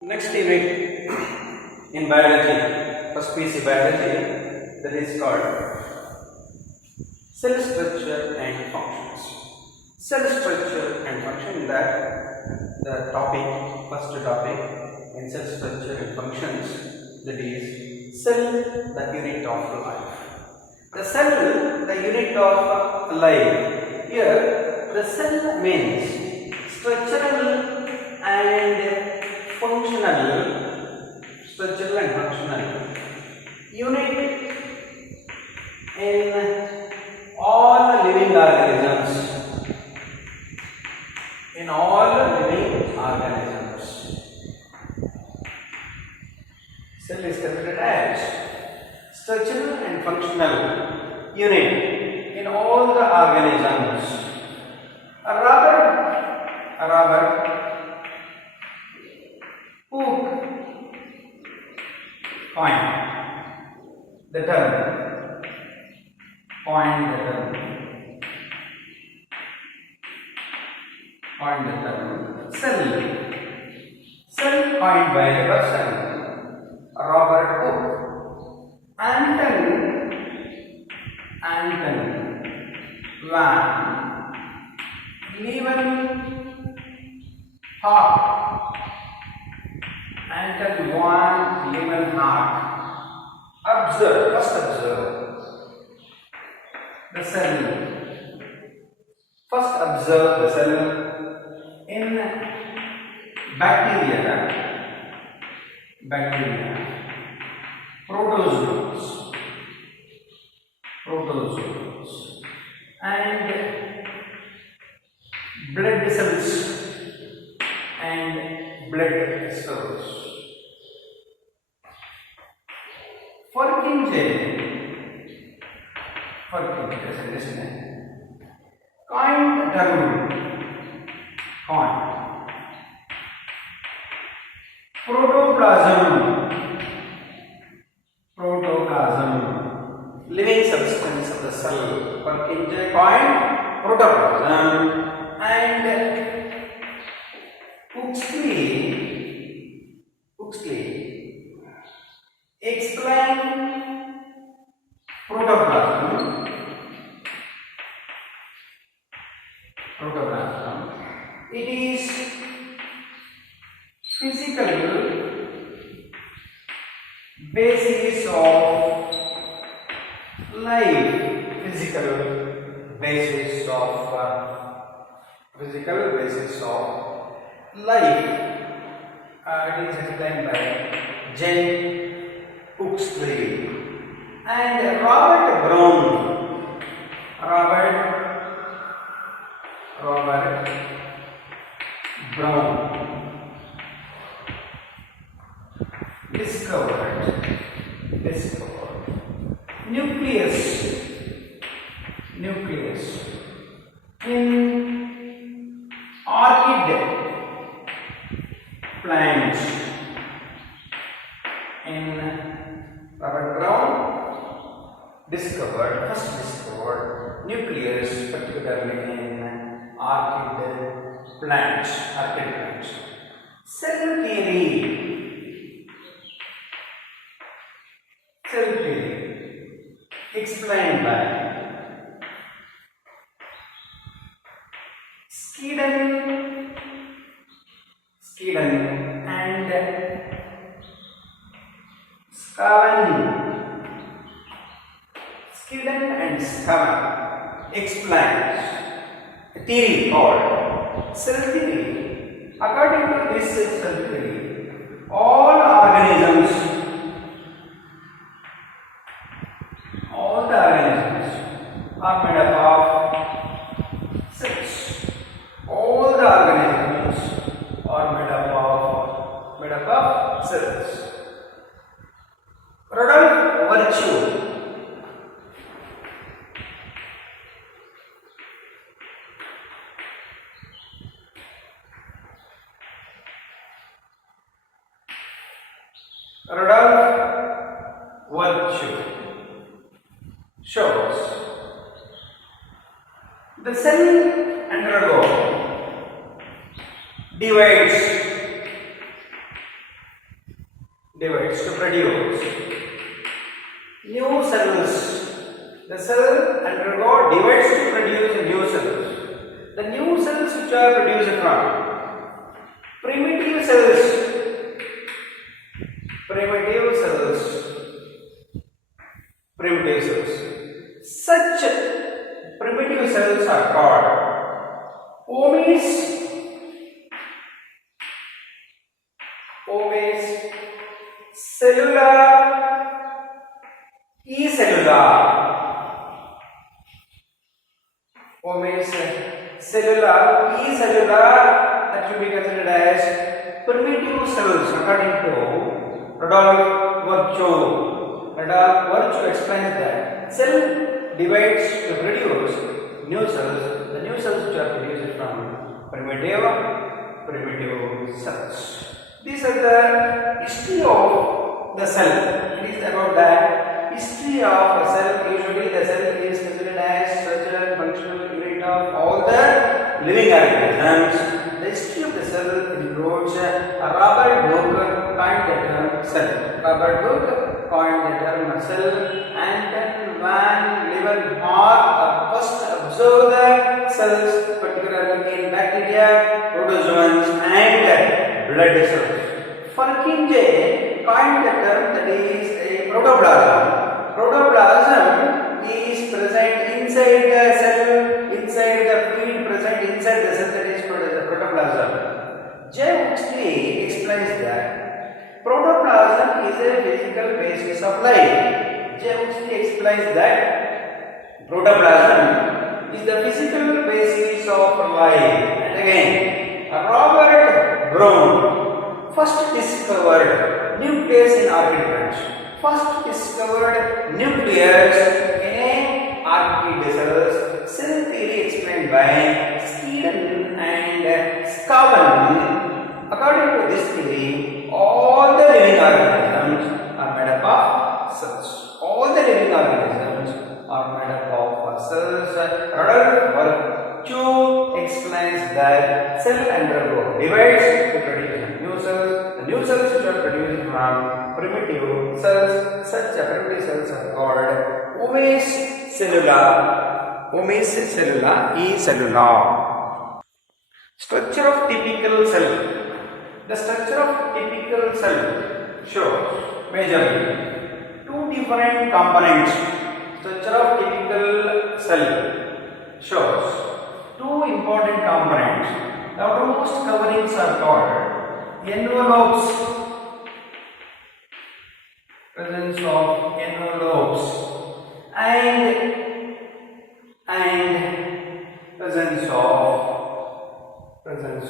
Next unit in biology, first PUC biology, that is called cell structure and functions. Cell structure and function, that the topic, first topic in cell structure and functions, that is cell, the unit of life. The cell, the unit of life. Here the cell means structural and functional, structural and functional unit in all living organisms. In all living organisms, cell is considered as structural and functional unit in all the organisms. A rubber PUC point the term, cell coined by a person, Robert Hooke. Anton van Leeuwenhoek first observe the cell. First observe the cell in bacteria, protozoans, and blood vessels and blood vessels. Coined term, protoplasm, living substance of the cell. Purkinje coined protoplasm, and Huxley explained protoplasm. It is physical basis of life. Physical basis of life. It is explained by J. Huxley and Robert Brown discovered nucleus in orchid plants. Robert Brown first discovered nucleus, particularly in orchid plants. Cell theory explained by Skidden and Scaven explains a theory called cell theory. According to this cell theory, all organisms are made up of cells. All the organisms are made up of cells. Rudolf Virchow shows the cell undergo divides divides to produce new cells. The cell undergo divides to produce new cells. The new cells which are produced from primitive cells, Such primitive cells are called cellular, cellular, that should be considered as primitive cells according to Rudolf Virchow. Rudolf Virchow explains that cell divides to produce new cells. The new cells which are produced from primitive cells. These are the history of the cell. It is about the history of a cell. Usually the cell is considered as structural and functional unit of all the living organisms. The history of the cell includes Robert Burke coined the term cell. Robert Burke coined the term cell. Anton van Leeuwenhoek first observed the cells, particularly in bacteria, protozoans, and blood cells. Purkinje coined the term that is a protoplasm. Protoplasm is present inside the cell, inside the fluid present inside the cell, that is called as the protoplasm. J. Huxley explains that protoplasm is a physical basis of life. J. Huxley explains that protoplasm is the physical basis of life. And again, Robert Brown first discovered nucleus in orchid branch. First discovered nucleus in orchid cells. Cell theory explained by Steeden and Scaven. According to this theory, all the living organisms are made up of cells. All the living organisms are made up of cells. Rudolf Virchow explains that cell undergo divides to produce new cells. The new cells which are produced from primitive cells, such primitive cells are called unicellular. Structure of typical cell. The structure of typical cell shows majorly two different components. Structure of typical cell shows two important components. The outermost coverings are called envelopes. Presence of envelopes and presence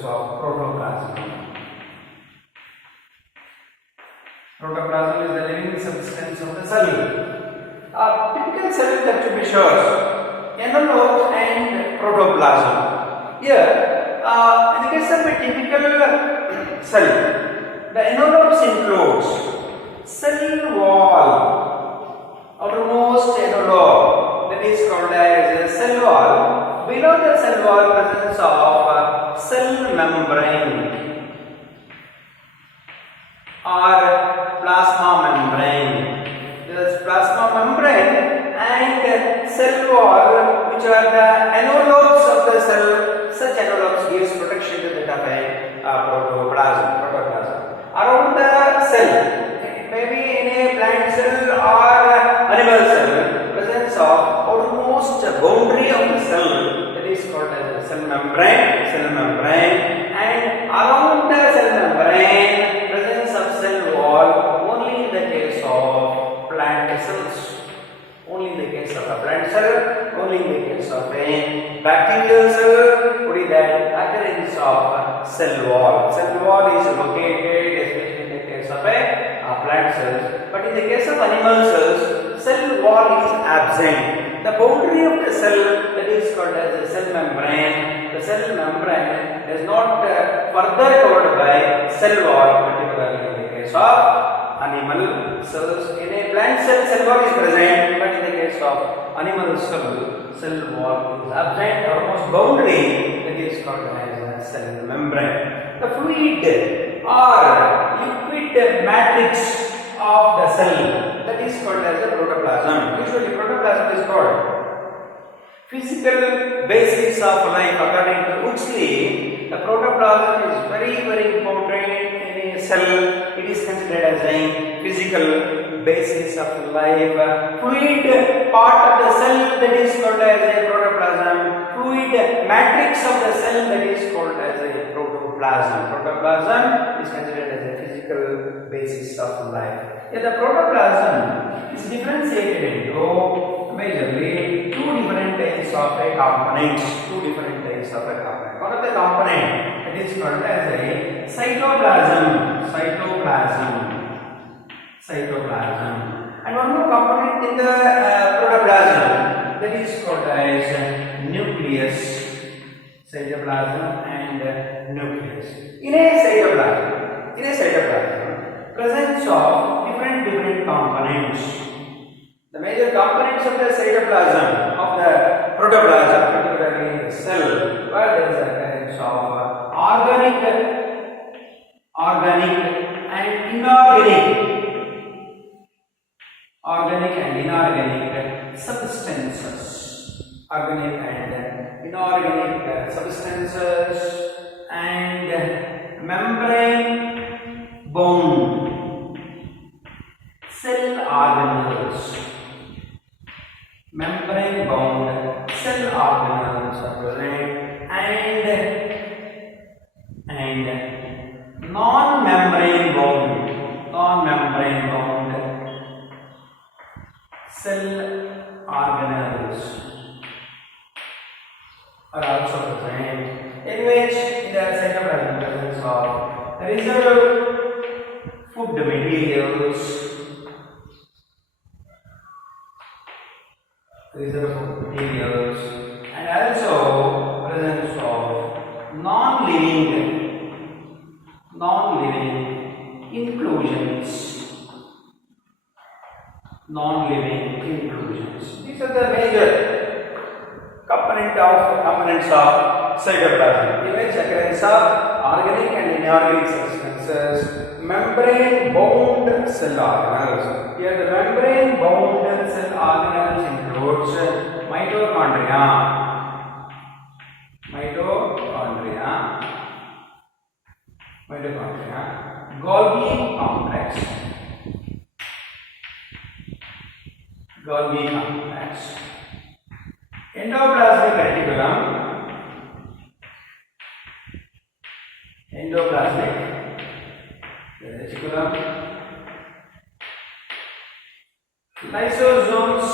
of protoplasm. Protoplasm is the living substance of the cell. A typical cell that should be shows envelopes and protoplasm. Here, in the case of a typical cell, the envelopes includes cell wall, outermost envelope, that is called as a cell wall. Below the cell wall, presence of cell membrane or plasma membrane. There is plasma membrane and cell wall, which are the envelopes of the cell. Such envelopes gives protection to the protoplasm. Around the cell, maybe in a plant cell or animal cell, presence of outermost boundary of the cell, that is called as cell membrane. And around the cell membrane, presence of cell wall only in the case of plant cells. Only in the case of a plant cell, only in the case of a bacterial cell, only that occurrence of cell wall. Cell wall is located especially in the case of a plant cells, but in the case of animal cells, cell wall is absent. The boundary of the cell, that is called as the cell membrane. The cell membrane is not further covered by cell wall, particularly in the case of animal cells. In a plant cell, cell wall is present, but in the case of animal cell wall is absent. Almost boundary, that is called as cell membrane. The fluid or liquid matrix matrix of the cell, that is called as a protoplasm. Usually protoplasm is called physical basis of life. According to Huxley, the protoplasm is very important in a cell. It is considered as a physical basis of life. Fluid part of the cell, that is called as a protoplasm. Fluid matrix of the cell, that is called as a protoplasm. Protoplasm is considered as a physical basis of life. Yet the protoplasm is differentiated into majorly two different types of a components. One of the component, it is called as a cytoplasm. And one more component in the protoplasm, that is called as nucleus. Cytoplasm and nucleus. In a cytoplasm, presence of different components. The major components of the cytoplasm of the protoplasm, particularly the cell, where there is a presence of organic and inorganic substances. Organic and inorganic substances and membrane bound cell organelles. Membrane bound cell organelles are present and non-membrane bound cell organelles are also present, in which there is cytoplasm presence of reserved food materials. And also presence of non-living inclusions. These are the major components of cytoplasm. Image occurrence of organic and inorganic substances, membrane bound cell organelles. Here the membrane bound cell organelles includes mitochondria, Golgi complex, endoplasmic reticulum, lysosomes,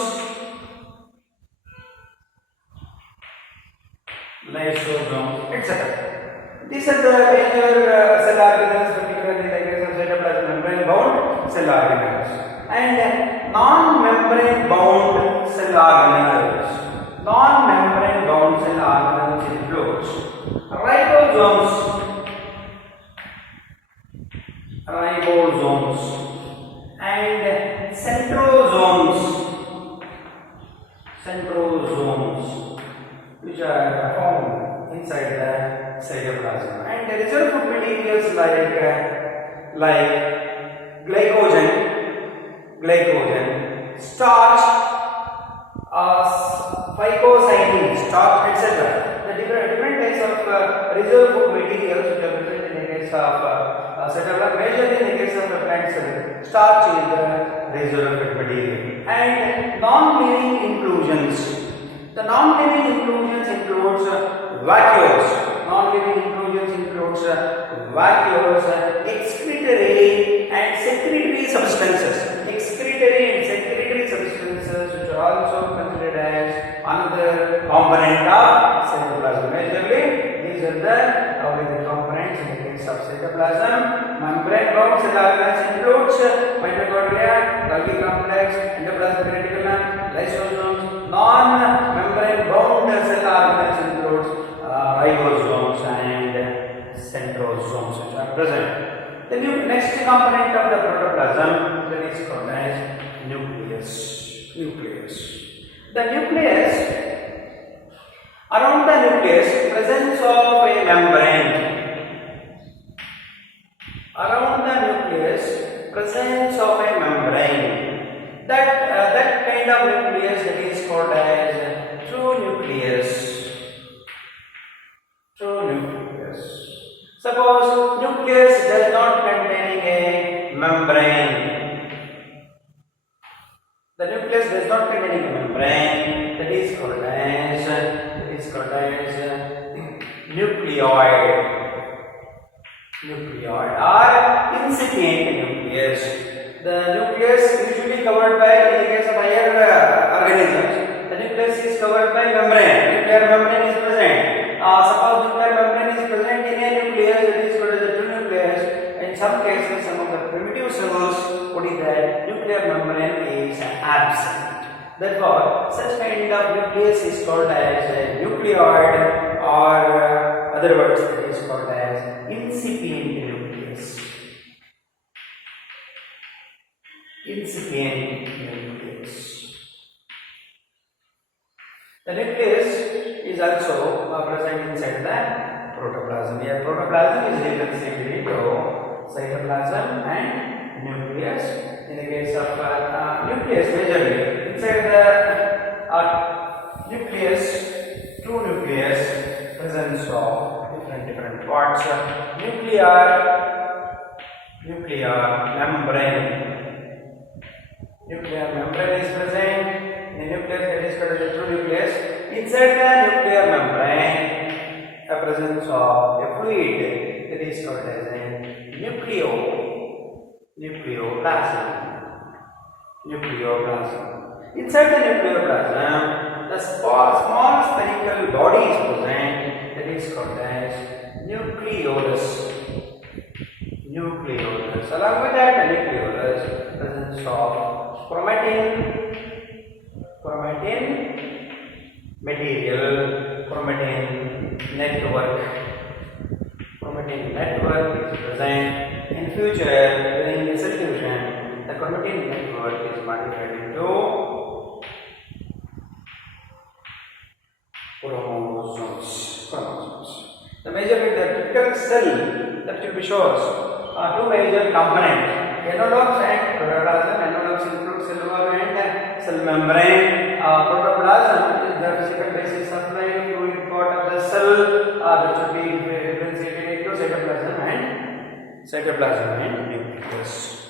etc. These are the major cell organelles, particularly like cytoplasm membrane bound cell organelles and non-membrane bound cell organelles. Non-membrane bound cell organelles includes ribosomes and centrosomes, which are found inside the cytoplasm. And the reserved food materials like glycogen, starch, phycocyanin, starch, etc. The different types of reserved food materials which are present in the case of cytoplasm, majorly in the case of the plant cell, starch is the reserved food material. And non-living inclusions. The non-living inclusions includes vacuoles. Excretory and secretory substances. Which are also considered as another component of cytoplasm. Majorly, these are the components in the case of cytoplasm. Membrane bound cell organelles includes mitochondria, Golgi complex, endoplasmic reticulum, lysosomes. Non-membrane bound cell organelles includes ribosomes and centrosomes, which are present. The next component of the protoplasm, that is called as nucleus. The nucleus, around the nucleus, presence of a membrane. Around the nucleus, presence of a membrane. That kind of nucleus that is called as true nucleus. True nucleus. Suppose nucleus does not contain a membrane. The nucleus does not contain a membrane. That is called as nucleoid. Nucleoid or incipient nucleus. The nucleus usually covered by, in the case of higher organisms, the nucleus is covered by membrane. Nuclear membrane is present. Suppose nuclear membrane is present in a nucleus, that is called as a true nucleus. In some cases, some of the primitive cells, what is that? Nuclear membrane is absent. Therefore, such kind of nucleus is called as a nucleoid, or other words, that is called as incipient nucleus. Incipient nucleus. The nucleus is also present inside the protoplasm. Here, protoplasm is differentiated into cytoplasm and nucleus. In the case of nucleus, majorly inside the nucleus, true nucleus, presence of different parts. Nuclear membrane. Nuclear membrane is present in the nucleus, that is called as a true nucleus. Inside the nuclear membrane, the presence of a fluid that is called as a nucleoplasm. Inside the nucleoplasm, the small spherical body is present, that is called as nucleolus. Along with that, the nucleolus, presence of chromatin material, chromatin network. Chromatin network is present. In future, during the cell division, the chromatin network is modified into chromosomes. The typical cell that will be shows two major components: envelopes and protoplasm. Envelopes include cell wall and cell membrane. Protoplasm is the physical basis supplying fluid part of the cell, that should be differentiated into cytoplasm and nucleus.